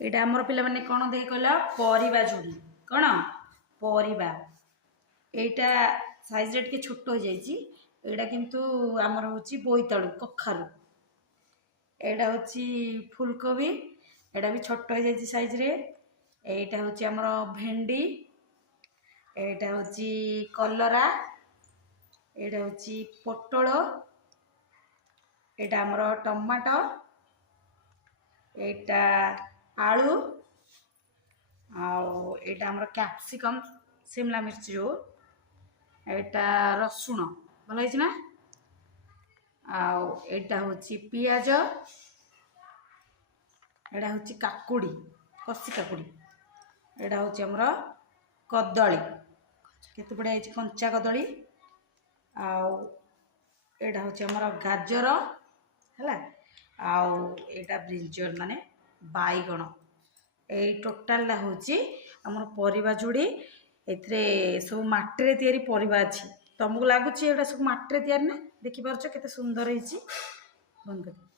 एटा आमर पिला माने कोन दे कहला परिबा जोड़ी कोन परिबा एटा साइज रे के छोट हो जाईची एटा किंतु आमर होची बोईताळु कखारु एटा होची फुलकोबी एटा भी छोट हो जाईची साइज रे एटा होची आमर भेंडी एटा होची कलरा एटा होची पोटल एटा आमर टमाटो एटा आलू आटा आमर कैप्सिकम शिमला मिर्च जो एटा रसुण भल है आटा हूँ पियाज एटा हूँ काकुड़ी कसी काकुड़ी एटा हूँ आमर कदली केते बड़े कंचा कदली आटा हूँ आमर गाजर है आटा ब्रिंजल माने बाईगण ए टोटाल हूँ आमर परिबा जोड़ी एथरे सब माटी तैयारी परिबा अछि तुमको लगुच सब माटी तैयारी ना देखि पारछ केते सुंदर होईची बंद कर।